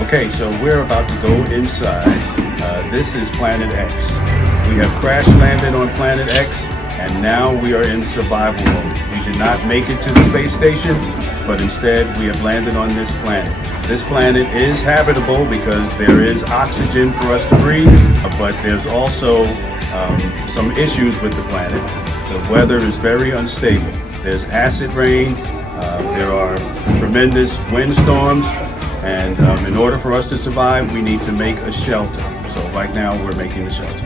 Okay, so we're about to go inside. This is Planet X. We have crash landed on Planet X, and now we are in survival mode. We did not make it to the space station, but instead we have landed on this planet. This planet is habitable because there is oxygen for us to breathe, but there's also some issues with the planet. The weather is very unstable. There's acid rain, there are tremendous windstorms, and in order for us to survive, we need to make a shelter. So right now, we're making the shelter.